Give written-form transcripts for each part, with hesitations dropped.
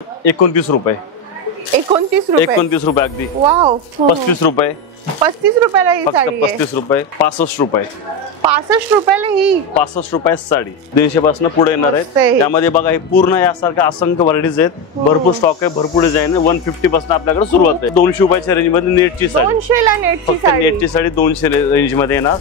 29 रुपये. 29 रुपये. 29 रुपये अगदी. वाव. 35 रुपये. 35 रुपयाला ही साडी आहे. 35 रुपये. 65 रुपये. 65 रुपयाला ही. 65 रुपये साडी. 200 पासून पुढे येणार आहे. त्यामध्ये बघा हे पूर्ण यासारखं असंख्य व्हरायटीज आहेत. भरपूर स्टॉक आहे, भरपूर डिझाईन आहे. 150 पासून आपल्याकडे सुरुवात आहे. 200 रुपयाच्या रेंज मध्ये नेटची साडी. 200 ला नेटची साडी. नेटची साडी 200 रेंज मध्ये येणार.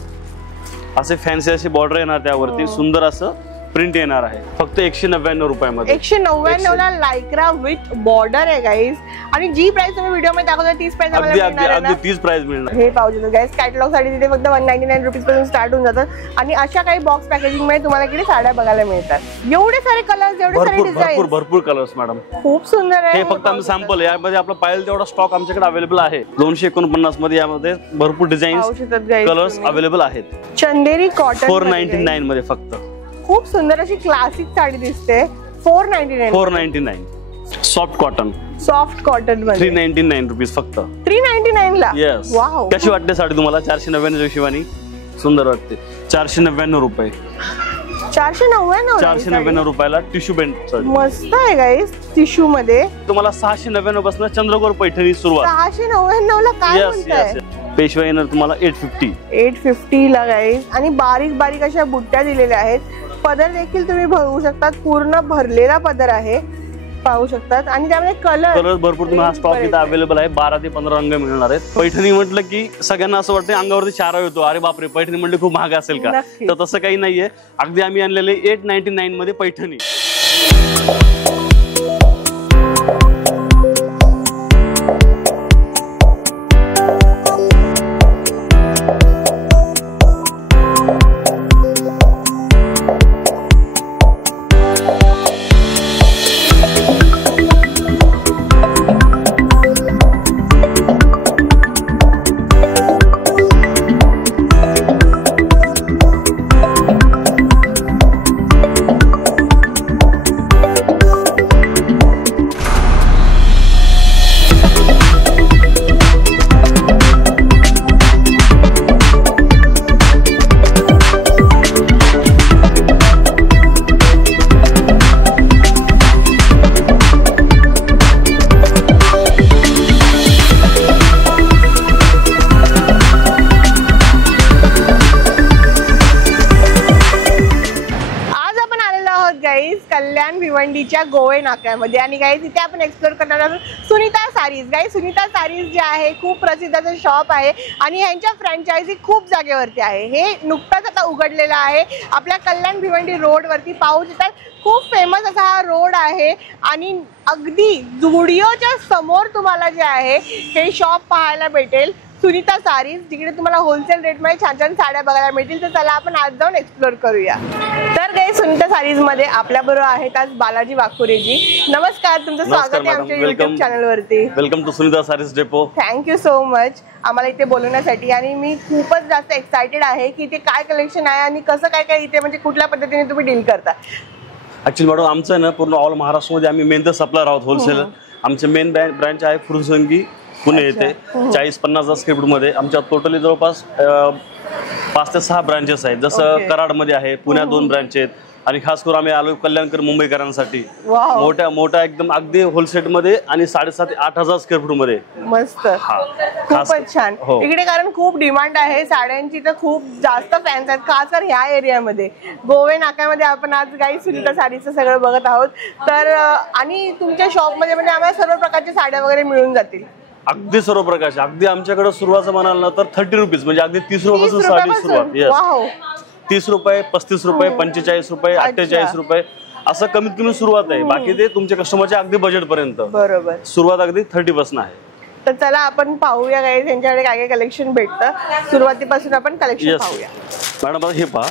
असे फॅन्सी अशी बॉर्डर येणार त्यावरती. सुंदर असं प्रिंट येणार आहे. फक्त 199 रुपयामध्ये. 199 ला लायक्रा विथ बॉर्डर आहे गाईज. आणि जी प्राइस तुम्ही व्हिडिओ मध्ये दाखवता तीच प्राइस अगदी तीच प्राइस मिळणार. हे पाहू शकता गाईज, कॅटलॉग साडी तिथे फक्त 199 रुपीज पासून स्टार्ट होऊन जातात. आणि अशा काही बॉक्स पॅकेजिंग मध्ये तुम्हाला किती साड्या बघायला मिळतात. एवढे सारे कलर्स, एवढे सारे डिझाईन, भरपूर कलर्स मॅडम. खूप सुंदर आहे. हे फक्त आम्ही सॅम्पल, यामध्ये आपला पाहिजे तेवढा स्टॉक आमच्याकडे अवेलेबल आहे. 249 मध्ये यामध्ये भरपूर डिझाईन कलर्स अवेलेबल आहेत. चंदेरी कॉटन 499 मध्ये फक्त. खूप सुंदर अशी क्लासिक साडी दिसते. 499. Soft cotton. सॉफ्ट कॉटन मध्ये 399 रुपीज फक्त. 399 ला. येस. वाव. कशी वाटते साडी तुम्हाला? 499 शिवानी सुंदर वाटते. 499 रुपये. 499 रुपयाला टिश्यू बेल्ट मस्त आहे गाईस. टिश्यू मध्ये तुम्हाला 699 पासून चंद्रकोर पैठणी सुरुवात. 699 ला काय म्हणताय? पेशवा येणार तुम्हाला 850 ला गाईस. आणि बारीक बारीक अशा बुट्ट्या दिलेल्या आहेत. पदर देखील तुम्ही बघू शकतात, पूर्ण भरलेला पदर आहे, पाहू शकतात. आणि त्यामध्ये कलर भरपूर तुम्हाला स्टॉक इथं अवेलेबल आहे. 12 ते 15 रंग मिळणार आहेत. पैठणी म्हटलं की सगळ्यांना असं वाटतं अंगावरती चारा येतो, अरे बापरे पैठणी म्हटलं खूप महाग असेल का? तर तसं काही नाहीये. अगदी आम्ही आणलेले 899 मध्ये पैठणी. कल्याण भिवंडीच्या गोवे नाक्यामध्ये. आणि गाईज इथे आपण एक्सप्लोर करणार आहोत Sunita Sarees. Guys Sunita Sarees जे आहे खूप प्रसिद्ध असं शॉप आहे आणि ह्यांच्या फ्रँचायझी खूप जागेवरती आहे. हे नुकताच आता उघडलेलं आहे आपल्या कल्याण भिवंडी रोड वरती. पाहू शकतात खूप फेमस असा हा रोड आहे. आणि अगदी झुडिओच्या समोर तुम्हाला जे आहे हे शॉप पाहायला भेटेल, सुनीता सारीज, जिकडे तुम्हाला होलसेल रेट मध्ये छान छान साड्या बघायला मिळतील. तर चला आपण आज जाऊन एक्सप्लोर करूया. तर गाईज सुनीता सारीज मध्ये आपल्या बरोबर आहेत आज बालाजी वाकुरेजी. नमस्कार, तुमचं स्वागत आहे आमच्या युट्यूब चॅनल वरती. Welcome to Sunita Sarees depot. Thank you so much आम्हाला इथे बोलवण्यासाठी. आणि मी खूपच जास्त एक्साइटेड आहे की इथे काय कलेक्शन आहे आणि कसं काय काय इथे म्हणजे कुठल्या पद्धतीने तुम्ही डील करता. ऍक्च्युअली मॅडम आमचं ना पूर्ण ऑल महाराष्ट्रामध्ये आम्ही मेन तर सप्लायर आहोत होलसेलर. आमचे मेन ब्रँच आहे फुरसंगी पुणे येथे 40-50 स्क्वेअर फूट मध्ये. आमच्या टोटली जवळपास 5 ते 6 ब्रांचेस आहेत. जसं कराडमध्ये आहे, पुण्यात 2 ब्रांच आहेत. आणि खास करून आम्ही आलो कल्याणकर मुंबईकरांसाठी मोठ्या एकदम अगदी होलसेल मध्ये आणि 7,500 ते 8,000 स्क्वेअर फूट मध्ये. मस्त, खूपच छान. इकडे कारण खूप डिमांड आहे साड्यांची, तर खूप जास्त फॅन्स आहेत खास कर ह्या एरियामध्ये. गोवे नाक्यामध्ये आपण आज गाईज सुनीता सारीचं सगळं बघत आहोत. तर आणि तुमच्या शॉप मध्ये म्हणजे आम्हाला सर्व प्रकारच्या साड्या वगैरे मिळून जातील. अगदी सर्व प्रकारचे. अगदी आमच्याकडे सुरुवात म्हणाल ना तर 30 रुपीज म्हणजे अगदी 30 रुपयापासून साडी सुरुवात. 30 रुपये, 35 रुपये, 45 रुपये, 48 रुपये असं कमीत कमी सुरुवात आहे. बाकी ते तुमच्या कस्टमरच्या अगदी बजेट पर्यंत. बरोबर. सुरुवात अगदी 30 पासून आहे. तर चला आपण पाहूया काय त्यांच्याकडे काय काय कलेक्शन भेटतं. सुरुवातीपासून आपण कलेक्शन पाहूया. मॅडम हे पहा,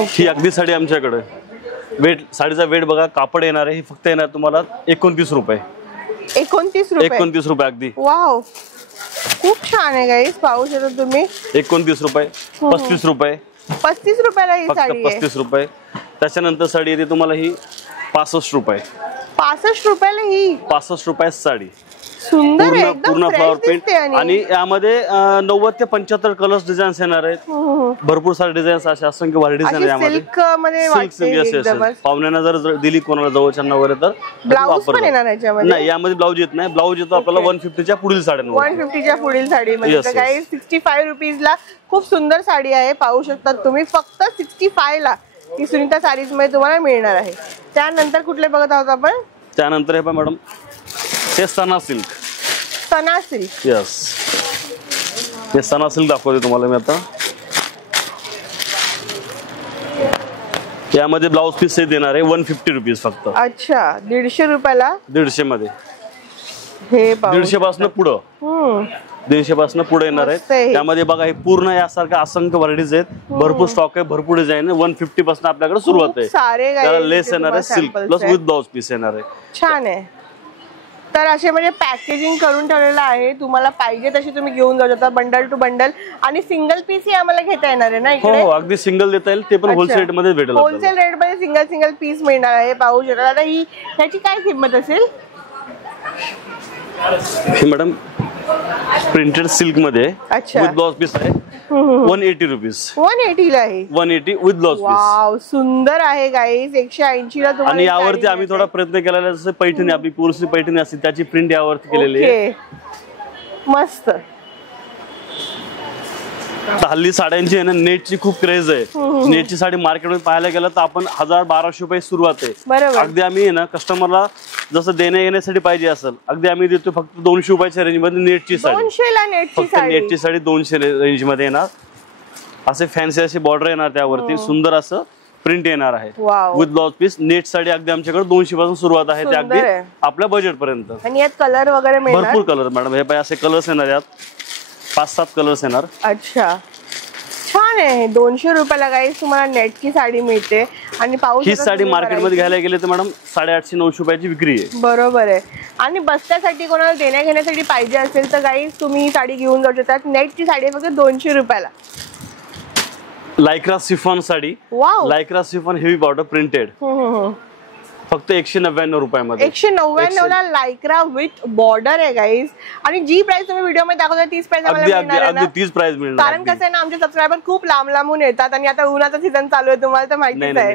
ही अगदी साडी आमच्याकडे. वेट, साडीचा वेट बघा, कापड येणार आहे. ही फक्त येणार तुम्हाला 29 रुपये. 29 रुपये अगदी. वाव, खूप छान आहे गाईस. पाहू शकता तुम्ही. 29 रुपये, 35 रुपये. 35 रुपयाला ही साडी आहे. 35 रुपये. त्याच्यानंतर साडी येते तुम्हाला ही 65 रुपये. 65 रुपयाला ही. 65 रुपये साडी. सुंदर आहे, एकदम पूर्ण fresh फ्लॉवर पेंट दिसते आणि यामध्ये 90 ते 75 कलर्स डिझाईन्स येणार आहेत. भरपूर सारे डिझाईन्स असे असंख्य व्हरायटीज आहे यामध्ये. सिल्क मध्ये वाटते. पाहुण्यांना जर दिली कोणाला जवळच्यांना वगैरे तर ब्लाऊज पण येणार याच्यामध्ये? नाही, यामध्ये ब्लाऊज येत नाही. ब्लाऊज येतो आपल्याला 150च्या पुढील साड्यांवर. 150च्या पुढील साडीमध्ये. तर काही 65 रुपीजला खूप सुंदर साडी आहे, पाहू शकतात तुम्ही. फक्त 65 ला ही सुनीता साडीज मध्ये तुम्हाला मिळणार आहे. त्यानंतर कुठले बघत आहोत आपण? त्यानंतर हे पण मॅडम हे सना सिल्क. सना सिल्क. यस, हे सना सिल्क दाखवते तुम्हाला मी आता. यामध्ये ब्लाऊज पीस देणार आहे 150 रुपीज फक्त. अच्छा, 150 रुपयाला. 150 मध्ये हे 150 पासून पुढं 150 पासून पुढे येणार आहे. त्यामध्ये बघा हे पूर्ण यासारखं असंख्य व्हरायटीज आहेत. भरपूर स्टॉक आहे, भरपूर डिझाईन आहे. 150 पासून आपल्याकडे सुरुवात आहे. त्याला लेस येणार आहे, silk plus with blouse piece येणार आहे. छान आहे. तर असे म्हणजे पॅकेजिंग करून ठेवलेलं आहे, तुम्हाला पाहिजे तशी तुम्ही घेऊन जाऊ शकता, बंडल टू बंडल. आणि सिंगल पीस ही आम्हाला घेता येणार आहे ना इकडे? हो, अगदी सिंगल देता येईल, ते पण होलसेल रेट मध्ये भेटेल. होलसेल रेट मध्ये सिंगल पीस मिळणार आहे, पाहू शकता. आता ही ह्याची काय किंमत असेल? हे मॅडम प्रिंटेड सिल्क मध्ये विथ ब्लाउज पीस आहे 180 रुपीज. 180 ला आहे. 180 विथ ब्लाउज पीस. वाव, सुंदर आहे गाईस. 180 ला तुम्हाला. आणि यावरती आम्ही थोडा प्रयत्न केलेला, जसं पैठणी आपली कोर्सची पैठणी असते त्याची प्रिंट यावरती केलेली आहे. मस्त. हल्ली साड्यांची आहे ना नेटची खूप क्रेज आहे. नेटची साडी मार्केटमध्ये पाहायला गेलं तर आपण 1000-1200 रुपये सुरुवात आहे. अगदी आम्ही ना कस्टमरला जसं देण्या येण्यासाठी पाहिजे असेल अगदी आम्ही देतो फक्त 200 रुपयाच्या रेंज मध्ये नेटची साडी. 200 ला फक्त नेटची साडी 200 रेंज मध्ये येणार. असे फॅन्सी अशी बॉर्डर येणार, त्यावरती सुंदर असं प्रिंट येणार आहे with blouse piece. Net sari अगदी आमच्याकडे 200 पासून सुरुवात आहे, ते अगदी आपल्या बजेट पर्यंत. आणि यात कलर वगैरे भरपूर कलर मॅडम. हे पाय असे कलर्स येणार, यात 5-7 कलर्स येणार. अच्छा, छान आहे. 200 रुपयाला गाईस तुम्हाला नेटची साडी मिळते. आणि पाऊस ही साडी मार्केटमध्ये घ्यायला गेले तर मॅडम 850-900 रुपयाची विक्री आहे. बरोबर आहे. आणि बस्त्यासाठी कोणाला देण्या घेण्यासाठी पाहिजे असेल तर गाईस तुम्ही ही साडी घेऊन जाऊ शकता. नेटची साडी फक्त 200 रुपयाला. Lycra chiffon sari. Lycra chiffon heavy border printed, फक्त 199 रुपयामध्ये. 199 ला लायक्रा विथ बॉर्डर आहे गाईस. आणि जी प्राइस तुम्ही व्हिडिओ मध्ये दाखवता तीच प्राइस अगदी तीच प्राइस मिळणार. कारण कसं आहे ना, आमचे सबस्क्रायबर खूप लांबून येतात आणि आता उन्हाचा सीझन चालू आहे, तुम्हाला तर माहितीच आहे.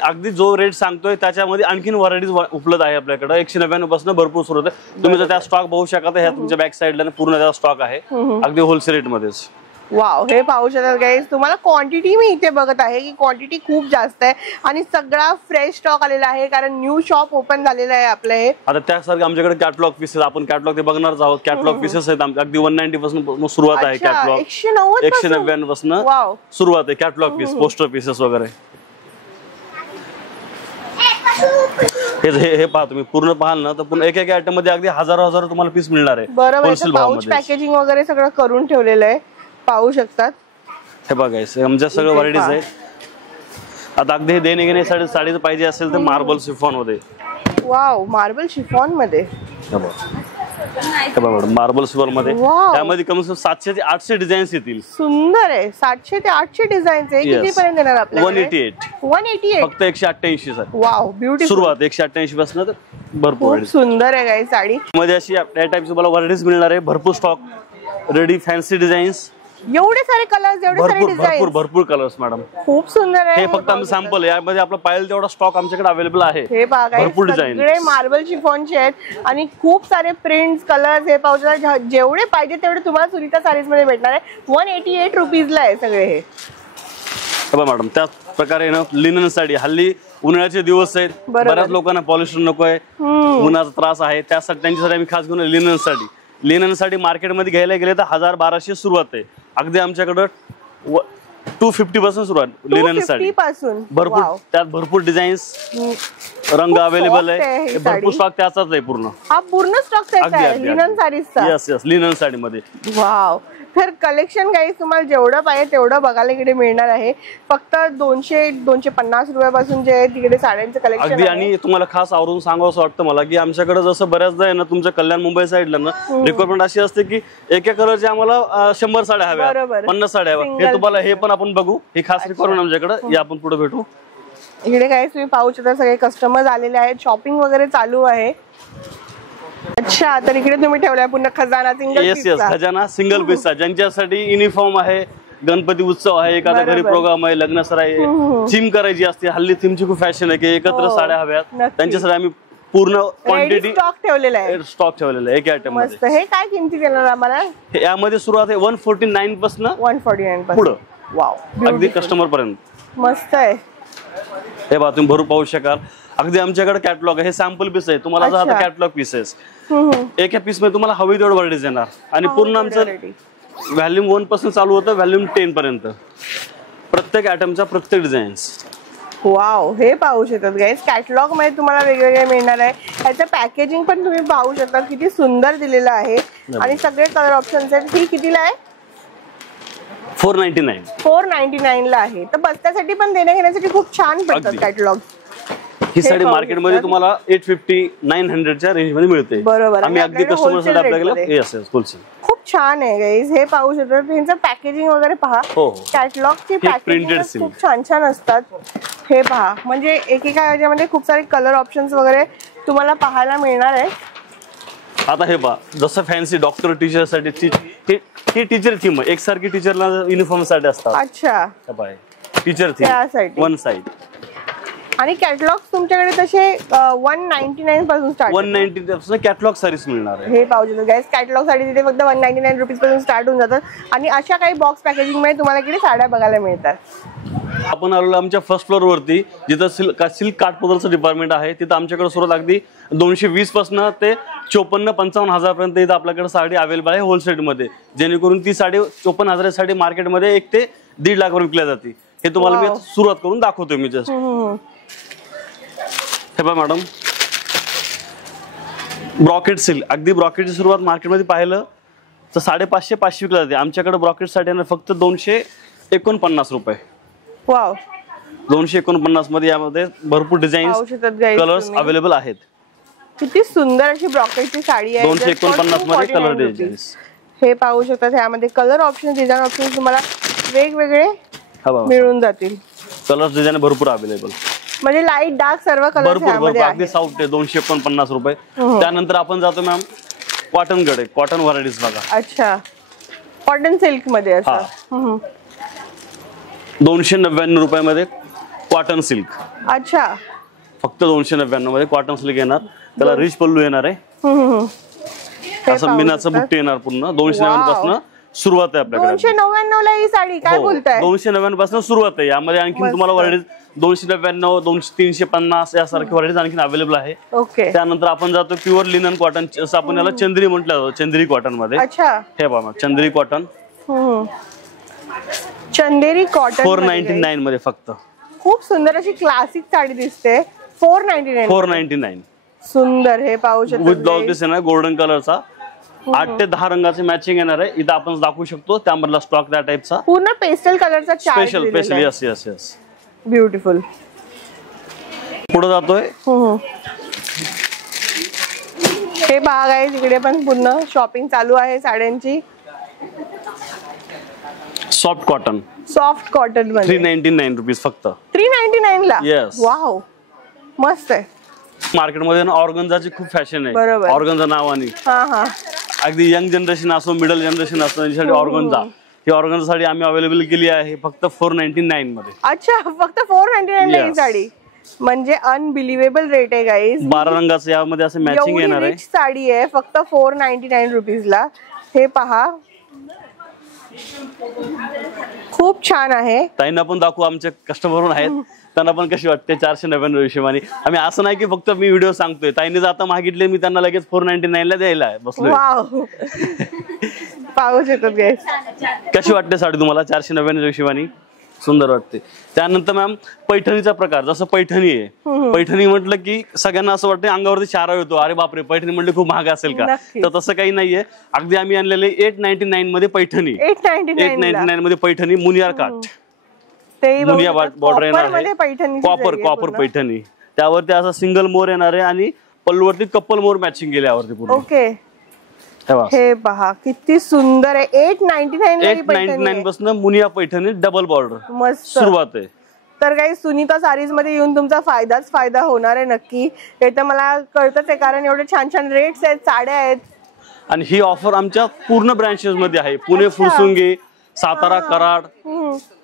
अगदी जो रेट सांगतोय त्याच्यामध्ये आणखीन व्हरायटीज उपलब्ध आहे आपल्याकडे. 199 पासून भरपूर सुरू आहे. तुम्ही जर त्या स्टॉक बघू शकता, ह्या तुमच्या बॅक साईडला पूर्ण त्या स्टॉक आहे अगदी होलसेल रेट मध्येच. वाव, हे पाहू शकता गाईस. तुम्हाला क्वांटिटी मी इथे बघत आहे की क्वांटिटी खूप जास्त आहे आणि सगळा फ्रेश स्टॉक आलेला आहे, कारण न्यू शॉप ओपन झालेलं आहे आपलं. हे आता त्यासारखं आमच्याकडे कॅटलॉग पीसेस, आपण कॅटलॉग ते बघणारच आहोत. कॅटलॉग पीसेस आहेत अगदी 190 पासून सुरुवात आहे. कॅटलॉग 190 पासून सुरुवात आहे. कॅटलॉग पीस, पोस्टर पीसेस वगैरे. हे पहा, तुम्ही पूर्ण पाहाल ना तर पूर्ण एक आयटम मध्ये अगदी हजारो तुम्हाला पीस मिळणार आहे. होलसेल भावामध्ये. पॅकेजिंग वगैरे सगळं करून ठेवलेलं आहे, पाहू शकतात. हे बघायचं आमच्या सगळं व्हरायटीज आहेत. आता अगदी देणे घेण्यासाठी साडी पाहिजे असेल तर मार्बल शिफॉन मध्ये. वाव, मार्बल शिफॉन मध्ये. मार्बल शिफॉन मध्ये त्यामध्ये कमी 700 ते 800 डिझाईन्स येतील. सुंदर आहे. 700 ते 800 डिझाईन्स आहे. किती पर्यंत येणार आपल्याला? 188 फक्त 188 सर. Wow, beautiful. सुरुवात 188 पासून तर भरपूर सुंदर आहे गाईस साडी. मध्ये अशी या टाइपची तुम्हाला व्हरायटीज मिळणार आहे. भरपूर स्टॉक रेडी, फॅन्सी डिझाईन्स, एवढे सारे कलर्स, एवढे सारे डिझाईन, भरपूर कलर्स मॅडम. खूप सुंदर आहे. हे फक्त आम्ही सॅम्पल, यामध्ये आपला पाहिजे तेवढा स्टॉक आमच्याकडे अवेलेबल आहे. हे बघा, भरपूर डिझाईन, सगळे मार्बल शिफॉनचे आहेत आणि खूप सारे प्रिंट्स, कलर्स. हे पाहू, जेवढे पाहिजे तेवढे तुम्हाला सुनीता साडीज मध्ये भेटणार आहे. 188 रुपीजला आहे सगळे हे. मॅडम त्याच प्रकारे ना लिनन साडी, हल्ली उन्हाळ्याचे दिवस आहेत, बऱ्याच लोकांना पॉलिस्टर नको आहे, उन्हाचा त्रास आहे, त्यासाठी त्यांच्यासाठी आम्ही खास घेऊन लिनन साडी. लिनन साडी मार्केटमध्ये घ्यायला गेले तर 1000-1200 सुरुवात आहे. अगदी आमच्याकडं 250 पासून सुरुवात लिनन साडी पासून. भरपूर त्यात भरपूर डिझाईन्स, रंग अवेलेबल आहे. भरपूर स्टॉक त्याचाच आहे पूर्ण. हा पूर्ण स्टॉक त्याचा आहे लिनन साडीचा. यस लिनन साडी मध्ये. वाव. तर कलेक्शन गाईस तुम्हाला जेवढं पाहिजे तेवढं बघायला इकडे मिळणार आहे. फक्त 200-250 रुपयापासून जे तिकडे साड्यांचं कलेक्शन अगदी. आणि तुम्हाला खास आवरून सांगावं असं वाटतं मला की आमच्याकडे जसं बऱ्याचदा आहे ना तुमच्या कल्याण मुंबई साईडला ना रिक्वायरमेंट अशी असते की एका कलरचे आम्हाला 100 साड्या हव्या, 50 साड्या हव्या. हे तुम्हाला हे पण आपण बघू, ही खास रिक्वायरमेंट आमच्याकडे. हे आपण पुढे भेटू. इकडे काय तुम्ही पाहू शकता सगळे कस्टमर्स आलेले आहेत, शॉपिंग वगैरे चालू आहे. अच्छा, तर इकडे तुम्ही ठेवलाय पुन्हा खजाना सिंगल येस येस, खजाना सिंगल पीसचा, ज्यांच्यासाठी युनिफॉर्म आहे, गणपती उत्सव आहे, एखादा घरी प्रोग्राम आहे, लग्न सराई आहे, थीम करायची असते, हल्ली थीमची खूप फॅशन आहे की एकत्र साड्या हव्यात, त्यांच्यासाठी आम्ही पूर्ण क्वांटिटी स्टॉक ठेवलेला आहे. स्टॉक ठेवलेला आहे एक आयटम मध्ये. मस्त. हे काय किमती देणार आम्हाला? यामध्ये सुरुवात आहे 149 पासून 149 पुढं, वाव, अगदी कस्टमर पर्यंत. मस्त आहे. हे बघा तुम्ही भरून पाहू शकाल. अगदी आमच्याकडे कॅटलॉग आहे, हे सॅम्पल पीस आहे, तुम्हाला जर आता कॅटलॉग पीसेस एका पीस मध्ये तुम्हाला हवी तेवढं व्हरायटीज येणार. आणि पूर्ण आमचं व्हॅल्यूम 1 पासून चालू होतं व्हॅल्यूम 10 पर्यंत, प्रत्येक आयटमचा प्रत्येक डिझाईन्स. वाव, हे पाहू शकतात गाईज, कॅटलॉग मध्ये तुम्हाला वेगवेगळे मिळणार आहे. याचं पॅकेजिंग पण तुम्ही पाहू शकता किती सुंदर दिलेलं आहे. आणि सगळे कलर ऑप्शन्स आहेत. ही कितीला आहे? 499. 499 ला आहे. तर बस्त्यासाठी पण देण्या घेण्यासाठी खूप छान पडतात कॅटलॉग. ही साडी मार्केटमध्ये तुम्हाला 850 900 च्या रेंज मध्ये मिळते. बरोबर. आम्ही अगदी कस्टमर साठी आपल्याकडे येस येस होलसेल. खूप छान आहे गाईज, हे पाहू शकता. त्यांचं पॅकेजिंग वगैरे पहा, कॅटलॉगची पॅकेजिंग खूप छान छान असतात. हे पहा, म्हणजे एकेका याच्यामध्ये खूप सारे कलर ऑप्शन्स वगैरे तुम्हाला पाहायला मिळणार आहे. आता हे पहा, जसं फॅन्सी डॉक्टर टीचर साठी ही टीचर थीम आहे, एकसारखी टीचरला युनिफॉर्म साठी असतात. अच्छा, टीचर थीम वन साइड. आणि कॅटलॉग तुमच्याकडे तसे 199 पासून स्टार्ट, 190 पासून कॅटलॉग साडीज मिळणार आहे. हे पाहू शकतो गाईज, कॅटलॉग साडी तिथे फक्त 199 रुपीज पासून स्टार्ट होऊन जातात. आणि अशा काही बॉक्स पॅकेजिंग मध्ये तुम्हाला इकडे साड्या बघायला मिळतात. आपण आलेलो आमच्या फर्स्ट फ्लोर वरती, जिथं सिल्क काठपदरचं डिपार्टमेंट आहे. तिथं आमच्याकडे सुरुवात अगदी 220 पासून ते 54-55 हजार पर्यंत इथं आपल्याकडे साडी अवेलेबल आहे होलसेल मध्ये. जेणेकरून ती साडी 54,000 साडी मार्केटमध्ये 1 ते 1.5 लाख विकल्या जाते. हे तुम्हाला मी सुरुवात करून दाखवतोय मी जस्ट. हे बघा मॅडम, ब्रॉकेट सिल्क, अगदी ब्रॉकेटची सुरुवात मार्केटमध्ये पाहिलं तर 550 विकल्या जाते. आमच्याकडे ब्रॉकेट साठी फक्त 249 रुपये. वाव, 249 मध्ये यामध्ये भरपूर डिझाईन्स कलर्स अवेलेबल आहेत. किती सुंदर अशी ब्रॉकेटची साडी आहे. 249 मध्ये कलर डिझाईन्स हे पाहू शकतात. यामध्ये कलर ऑप्शन, डिझाईन ऑप्शन तुम्हाला वेगवेगळे मिळून जातील. कलर्स डिझाईन भरपूर अवेलेबल, म्हणजे लाईट डार्क सर्व कलर यामध्ये अगदी साऊथ 249 रुपये. त्यानंतर आपण जातो मॅम कॉटन कडे. कॉटन व्हरायटीज बघा. अच्छा, कॉटन सिल्क मध्ये असं 299 रुपयामध्ये कॉटन सिल्क. अच्छा, फक्त 299 मध्ये कॉटन सिल्क येणार. त्याला रिच पल्लू येणार आहे, असं मीनाचं बुट्टी येणार. पूर्ण 299 पासून सुरुवात आहे आपल्याकडे. 299 ला ही साडी, काय बोलताय? 299 पासून सुरुवात आहे. यामध्ये आणखी तुम्हाला व्हरायटीज 299, 350 यासारखी व्हरायटीज आणखी अवेलेबल आहे. ओके. त्यानंतर आपण जातो प्युअर लिनन कॉटन, जसं आपण याला चंद्री म्हटलं जातं, चंद्री कॉटन मध्ये. अच्छा, हे बघा चंद्री कॉटन, चंदेरी कॉटन 499 मध्ये फक्त. खूप सुंदर अशी क्लासिक साडी दिसते. 499. सुंदर, हे पाहू शकतो. विथ ब्लाउज पीस येणार गोल्डन कलरचा. 8 ते 10 रंगाचे मॅचिंग येणार आहे. इथं आपण दाखवू शकतो त्यामधला स्टॉक त्या टाइपचा. पूर्ण पेस्टल कलरचा special yes yes yes, beautiful. पुढे जातोय. हे भाग आहे तिकडे पण पूर्ण शॉपिंग चालू आहे साड्यांची. सॉफ्ट कॉटन मध्ये 399 रुपीज फक्त. 399 ला. येस, वाव, मस्त आहे. मार्केटमध्ये ऑर्गन्झाची खूप फॅशन आहे. बरोबर. ऑर्गन्झा नावाने अगदी यंग जनरेशन असो, मिडल जनरेशन असो, याच्यासाठी ऑर्गन्झा. ही ऑर्गन्झा साडी आम्ही अवेलेबल केली आहे फक्त 499 मध्ये. अच्छा, फक्त 499 ला ही साडी, म्हणजे अनबिलिव्हेबल रेट आहे गाईज. 12 रंगाचं यामध्ये असं मॅचिंग येणार आहे. साडी आहे फक्त 499 रुपीज ला. हे पहा, खूप छान आहे. ताईंना पण दाखवू, आमचे कस्टमर आहेत, त्यांना पण कशी वाटते 499 हिशोबाने. आम्ही असं नाही की फक्त मी व्हिडिओ सांगतोय, ताईंनी आता मागितले मी त्यांना लगेच 499 ला द्यायला बसलोय. पाहू शकत गाईस, कशी वाटते साडी तुम्हाला 499 हिशोबाने? सुंदर वाटते. त्यानंतर मॅम पैठणीचा प्रकार, जसं पैठणी आहे. पैठणी म्हटलं की सगळ्यांना असं वाटतं अंगावरती शारा येतो, अरे बापरे पैठणी म्हटलं खूप महाग असेल का? तर तसं काही नाहीये. अगदी आम्ही आणलेले 899 मध्ये पैठणी. 899 मध्ये पैठणी, मुनियार काठ, मुनिया बॉर्डर येणार आहे. कॉपर पैठणी, त्यावरती असा सिंगल मोर येणार आहे आणि पल्लूवरती कपल मोर मॅचिंग केल्यावरती पूर्ण. ओके. हे पहा किती सुंदर आहे. 899 पासून मुनिया पैठणी डबल बॉर्डर सुरुवात आहे. तर काही सुनीता सारीज मध्ये येऊन तुमचा फायदाच फायदा होणार आहे नक्की. हे तर मला कळतच आहे, कारण एवढे छान छान रेट्स आहेत, साड्या आहेत. आणि ही ऑफर आमच्या पूर्ण ब्रँचेस मध्ये आहे. पुणे, फुरसुंगी, सातारा, कराड,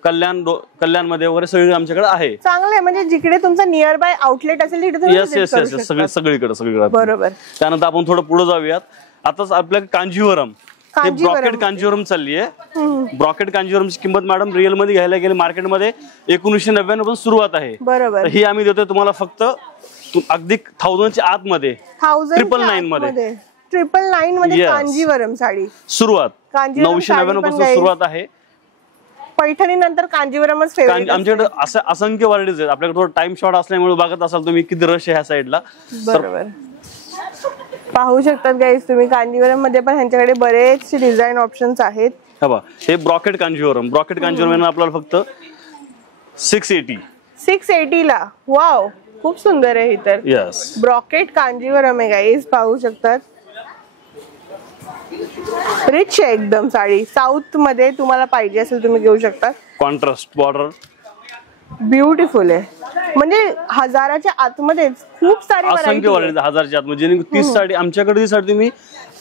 कल्याण मध्ये वगैरे सगळी आमच्याकडे आहे. चांगले, म्हणजे जिकडे तुमचं नियर बाय आउटलेट असेल तिथे तुम्ही येस येस येस सगळीकडे. बरोबर. त्यानंतर आपण थोडं पुढे जाऊयात. आताच आपल्याकडे कांजीवरम, ते ब्रॉकेट कांजीवरम चालली आहे. ब्रॉकेट कांजीवरमची किंमत मॅडम रिअल मध्ये घ्यायला गेली मार्केटमध्ये 1999 पासून सुरुवात आहे. बरोबर. ही आम्ही देतोय तुम्हाला फक्त अगदी 1000 च्या आतमध्ये, 999 मध्ये. 999 मध्ये कांजीवरम साडी सुरुवात. 999 पासून सुरुवात आहे. पैठणी नंतर कांजीवरमच फेवरेट. आमच्याकडे असं असंख्य व्हरायटीज आहेत. आपल्याकडे थोडं टाइम शॉर्ट असल्यामुळे बघत असाल तुम्ही किती रश आहे ह्या साईडला. बरोबर. पाहू शकतात गाईज तुम्ही, कांजीवरम मध्ये पण ह्यांच्याकडे बरेचसे डिझाईन ऑप्शन्स आहेत. हे ब्रॉकेट कांजीवरम आपल्याला फक्त 680 ला. वाव, खूप सुंदर आहे ही. तर यस, ब्रॉकेट कांजीवरम आहे गाईज, पाहू शकतात. रिच आहे एकदम साडी. साऊथ मध्ये तुम्हाला पाहिजे असेल तुम्ही घेऊ शकता. कॉन्ट्रास्ट बॉर्डर, ब्युटिफुल आहे. म्हणजे 1000च्या आतमध्ये खूप सारी असंख्य व्हरायटी. 1000च्या आतमध्ये तीच साडी आमच्याकडे, ती साडी तुम्ही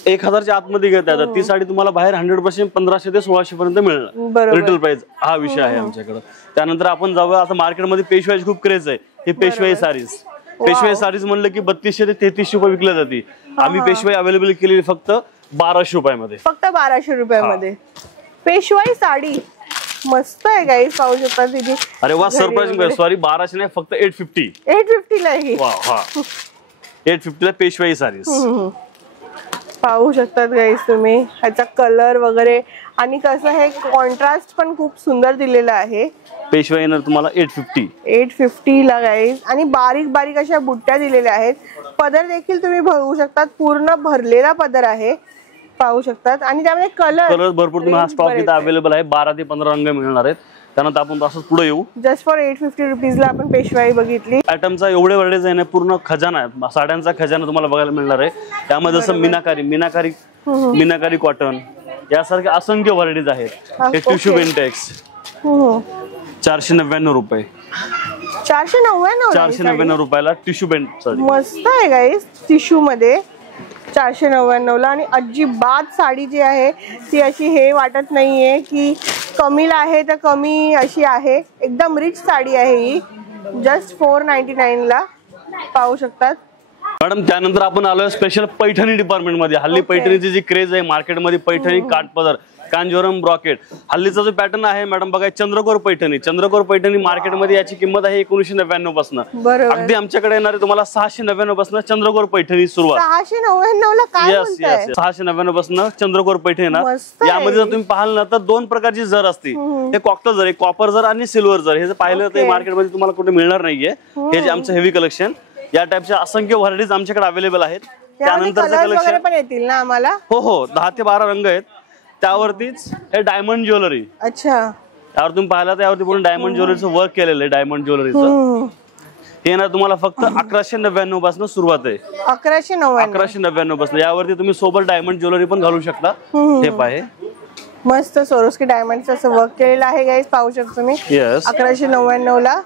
1000च्या आतमध्ये घेता. ती साडी तुम्हाला बाहेर 100% 1500 ते 1600 पर्यंत मिळणार रिटेल प्राइस. हा विषय आहे आमच्याकडे. त्यानंतर आपण जाऊया, आता मार्केटमध्ये पेशवाईची खूप क्रेज आहे. हे पेशवाई साडीज. पेशवाई साडीज म्हणलं की 3200 ते 3300 रुपये विकल्या जाते. आम्ही पेशवाई अवेलेबल केलेली फक्त 1200 रुपयामध्ये. फक्त 1200 रुपयामध्ये पेशवाई साडी. मस्त आहे गाईस, पाहू शकता तिथे. अरे वा, सरप्राइजिंग. सॉरी, 1200 नाही, फक्त 850 ला आहे. वा हा, 850 ला पेशवाई साडीज. पाहू शकतात गाईस तुम्ही ह्याचा कलर वगैरे. आणि कसं हे कॉन्ट्रास्ट पण खूप सुंदर दिलेलं आहे. पेशवाई येणार तुम्हाला 850 ला गाईस. आणि बारीक बारीक अशा बुट्ट्या दिलेल्या आहेत. पदर देखील तुम्ही बघू शकतात, पूर्ण भरलेला पदर आहे, पाहू शकतात. आणि त्यामध्ये कलर भरपूर तुम्हाला स्टॉक इथे अवेलेबल आहे. 12 ते 15 रंग मिळणार आहेत. त्यानंतर आपण असंच पुढे येऊ. जस्ट फॉर 850 रुपीज ला आपण पेशवाई बघितली. आयटमचा एवढे व्हरायटीज आहे ना, पूर्ण खजाना आहे. साड्यांचा खजाना तुम्हाला बघायला मिळणार आहे. त्यामध्ये जसं मीनाकारी कॉटन यासारखे असंख्य व्हरायटीज आहेत. हे टिश्यू बेंटेक्स 499 रुपये. 499 रुपयाला टिश्यू बेंट साडी. मस्त आहे गाईस, टिश्यू मध्ये 499 ला. आणि अजिबात साडी जी आहे ती अशी हे वाटत नाहीये की कमीला आहे तर कमी अशी आहे. एकदम रिच साडी आहे ही. जस्ट 499 ला, पाहू शकतात. मॅडम, त्यानंतर आपण आलोय स्पेशल पैठणी डिपार्टमेंट मध्ये. हल्ली पैठणीची जी क्रेज आहे मार्केटमध्ये, पैठणी, काठपदर, कांजीवरम, ब्रॉकेट. हल्लीचा जो पॅटर्न आहे मॅडम बघा, चंद्रकोर पैठणी मार्केटमध्ये याची किंमत आहे 1999 पासून. अगदी आमच्याकडे येणारे तुम्हाला 699 पासून चंद्रकोर पैठणी सुरुवात. 699 ला काय बोलताय? 699 पासून चंद्रकोर पैठणी ना. यामध्ये जर तुम्ही पाहाल ना तर 2 प्रकारची जर असते. हे कॉक्टर जर, कॉपर जर आणि सिल्वर जर. हे जर पाहिलं तर मार्केटमध्ये तुम्हाला कुठे मिळणार नाहीये. हे जे आमचं हेवी कलेक्शन, या टाइपच्या असंख्य व्हरायटीज आमच्याकडे अवेलेबल आहेत. त्यानंतरचं कलेक्शन पण येतील ना आम्हाला. हो 10 ते 12 रंग आहेत. त्यावरतीच हे डायमंड ज्वेलरी. अच्छा, त्यावर तुम्ही पाहिला त्यावरती पूर्ण डायमंड ज्वेलरीचं वर्क केलेलं आहे. डायमंड ज्वेलरीचं हे ना तुम्हाला फक्त 1199 पासून सुरुवात आहे. 1199 पासून. यावरती तुम्ही सोबत डायमंड ज्वेलरी पण घालू शकता. हे पाहे, मस्त सोरोस्की डायमंडचं असं वर्क केलेलं आहे गाईस, पाहू शकतो तुम्ही. 1199 ला.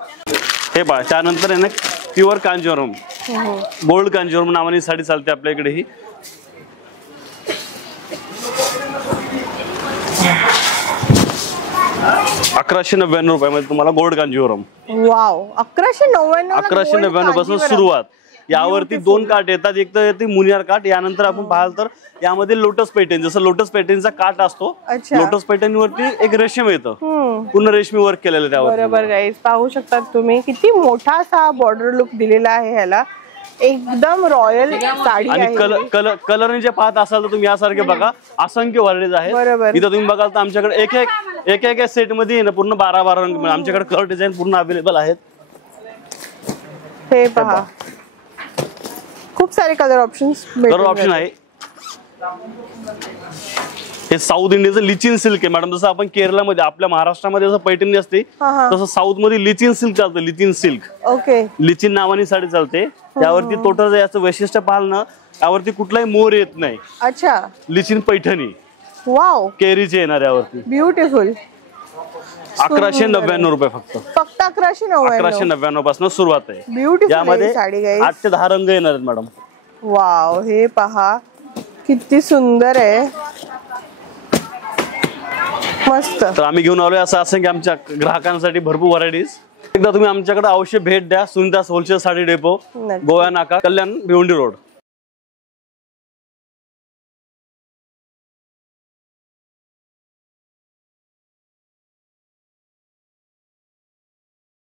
हे पहा, त्यानंतर आहे ना प्युअर कांजीवरम, गोल्ड कांजीवरम नावाने साडी चालते आपल्याकडे. ही 1199 रुपयामध्ये तुम्हाला गोल्ड कांजीवरम. वाव, 1199 पासून सुरुवात. यावरती 2 काठ येतात. एक तर येते मुनियार काठ, यानंतर आपण पाहाल तर यामध्ये लोटस पैठणी. जसं लोटस पैठणीचा काठ असतो, लोटस पैठणीवरती एक रेशीम येतं, पूर्ण रेशमी वर्क केलेलं त्यावर. बरोबर गाईस, पाहू शकतात तुम्ही किती मोठा असा बॉर्डर लुक दिलेला आहे ह्याला. एकदम रॉयल साडी. आणि कलर जे पाहत असाल तर तुम्ही यासारखे बघा, असंख्य व्हरायटीज आहेत. इथं तुम्ही बघाल तर आमच्याकडे एक सेट मध्ये ना पूर्ण 12 रंग आमच्याकडे कलर डिझाईन पूर्ण अवेलेबल आहेत. हे पहा, खूप सारे कलर ऑप्शन आहे. हे साऊथ इंडियाचं लिचिन सिल्क आहे मॅडम. जसं आपण केरळमध्ये, आपल्या महाराष्ट्रामध्ये जसं पैठणी असते तसं साऊथ मध्ये लिचिन सिल्क चालतं. लिचिन सिल्क, ओके, लिचिन नावाने साडी चालते. त्यावरती टोटल याचं वैशिष्ट्य पाहाल ना, यावरती कुठलाही मोर येत नाही. अच्छा, लिचिन पैठणी. वाव, केरीचे येणार यावरती. ब्युटिफुल. 1199 रुपये फक्त. फक्त 1199. 1199 पासून सुरुवात आहे. ब्युटिफुल यामध्ये साडी गाईस. 8 ते 10 रंग येणार आहेत मॅडम. वाव, हे पहा किती सुंदर आहे, मस्त. तर आम्ही घेऊन आलोय असं की आमच्या ग्राहकांसाठी भरपूर व्हरायटीज. एकदा तुम्ही आमच्याकडे अवश्य भेट द्या. सुनीता होलसेल साडी डेपो, नक्की. गोवा नाका, कल्याण भिवंडी रोड.